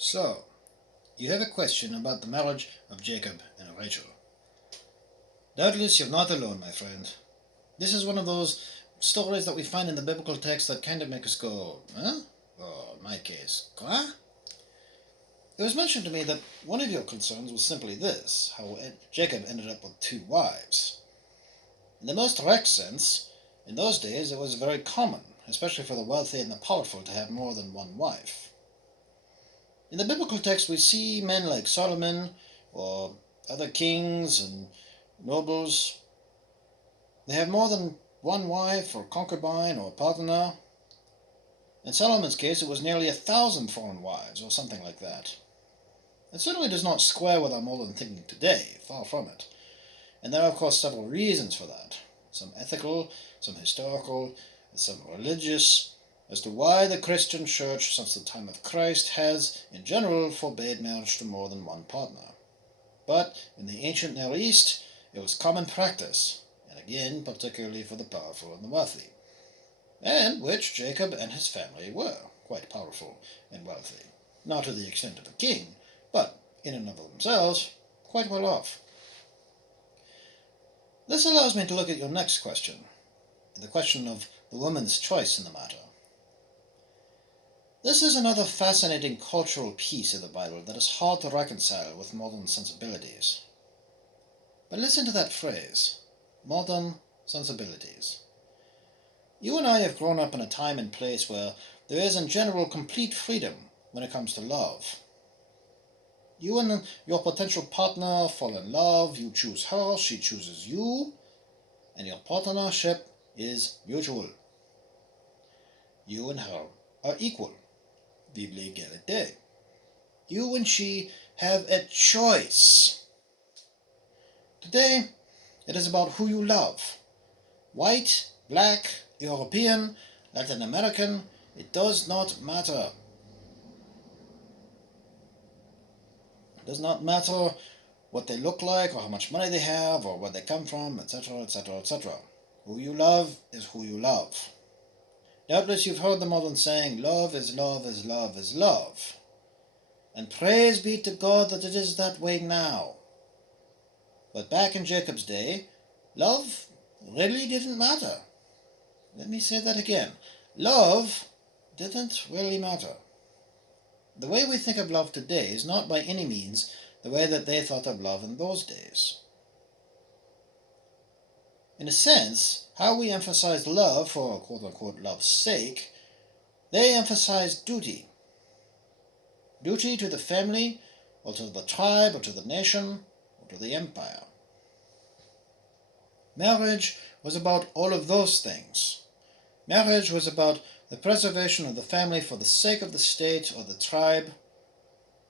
So, you have a question about the marriage of Jacob and Rachel. Doubtless you're not alone, my friend. This is one of those stories that we find in the biblical text that kind of make us go, huh? Or in my case, quoi? It was mentioned to me that one of your concerns was simply this, how Jacob ended up with two wives. In the most direct sense, in those days it was very common, especially for the wealthy and the powerful, to have more than one wife. In the biblical text, we see men like Solomon or other kings and nobles. They have more than one wife or concubine or partner. In Solomon's case, it was nearly 1,000 foreign wives or something like that. It certainly does not square with our modern thinking today, far from it. And there are, of course, several reasons for that. Some ethical, some historical, and some religious, as to why the Christian Church, since the time of Christ, has, in general, forbade marriage to more than one partner. But in the ancient Near East, it was common practice, and again, particularly for the powerful and the wealthy, and which Jacob and his family were quite powerful and wealthy. Not to the extent of a king, but, in and of themselves, quite well off. This allows me to look at your next question, the question of the woman's choice in the matter. This is another fascinating cultural piece of the Bible that is hard to reconcile with modern sensibilities. But listen to that phrase, modern sensibilities. You and I have grown up in a time and place where there is in general complete freedom when it comes to love. You and your potential partner fall in love, you choose her, she chooses you, and your partnership is mutual. You and her are equal. Vive l'égalité. You and she have a choice. Today, it is about who you love. White, black, European, Latin American, it does not matter. It does not matter what they look like, or how much money they have, or where they come from, etc., etc., etc. Who you love is who you love. Doubtless you've heard the modern saying, love is love is love is love. And praise be to God that it is that way now. But back in Jacob's day, love really didn't matter. Let me say that again. Love didn't really matter. The way we think of love today is not by any means the way that they thought of love in those days. In a sense, how we emphasize love for quote-unquote love's sake, they emphasize duty. Duty to the family, or to the tribe, or to the nation, or to the empire. Marriage was about all of those things. Marriage was about the preservation of the family for the sake of the state or the tribe.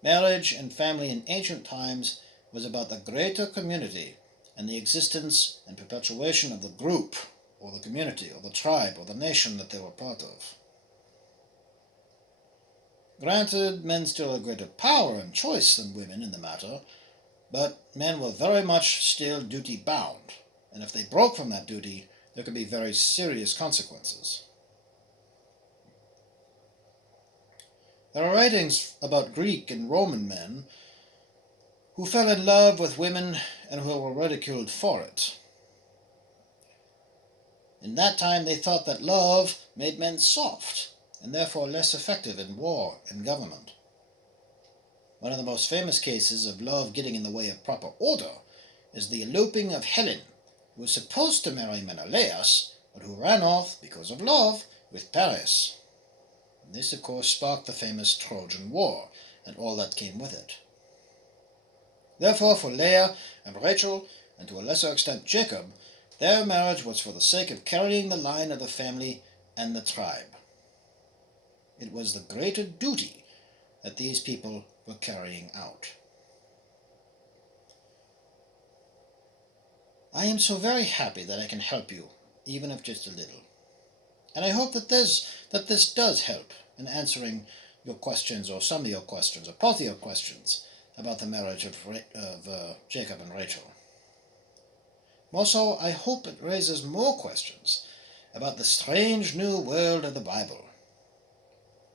Marriage and family in ancient times was about the greater community and the existence and perpetuation of the group, or the community, or the tribe, or the nation that they were part of. Granted, men still had greater power and choice than women in the matter, but men were very much still duty-bound, and if they broke from that duty, there could be very serious consequences. There are writings about Greek and Roman men who fell in love with women and who were ridiculed for it. In that time they thought that love made men soft, and therefore less effective in war and government. One of the most famous cases of love getting in the way of proper order is the eloping of Helen, who was supposed to marry Menelaus, but who ran off, because of love, with Paris. This, of course, sparked the famous Trojan War, and all that came with it. Therefore, for Leah and Rachel, and to a lesser extent Jacob, their marriage was for the sake of carrying the line of the family and the tribe. It was the greater duty that these people were carrying out. I am so very happy that I can help you, even if just a little. And I hope that this does help in answering your questions, or some of your questions, or both of your questions, about the marriage of Jacob and Rachel. Also, I hope it raises more questions about the strange new world of the Bible.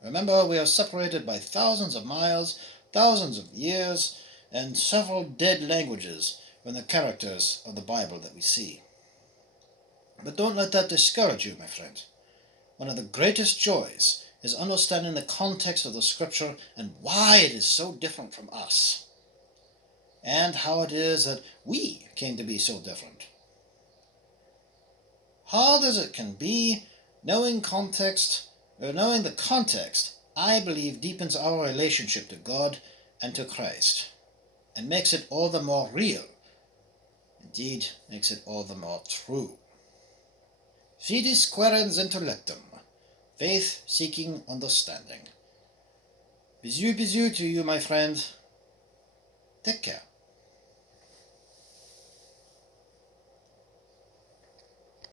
Remember, we are separated by thousands of miles, thousands of years, and several dead languages from the characters of the Bible that we see. But don't let that discourage you, my friend. One of the greatest joys is understanding the context of the Scripture and why it is so different from us, and how it is that we came to be so different. Hard as it can be, knowing the context, I believe deepens our relationship to God and to Christ, and makes it all the more real. Indeed, makes it all the more true. Fidis querens intellectum, faith seeking understanding. Bisous to you, my friend. Take care.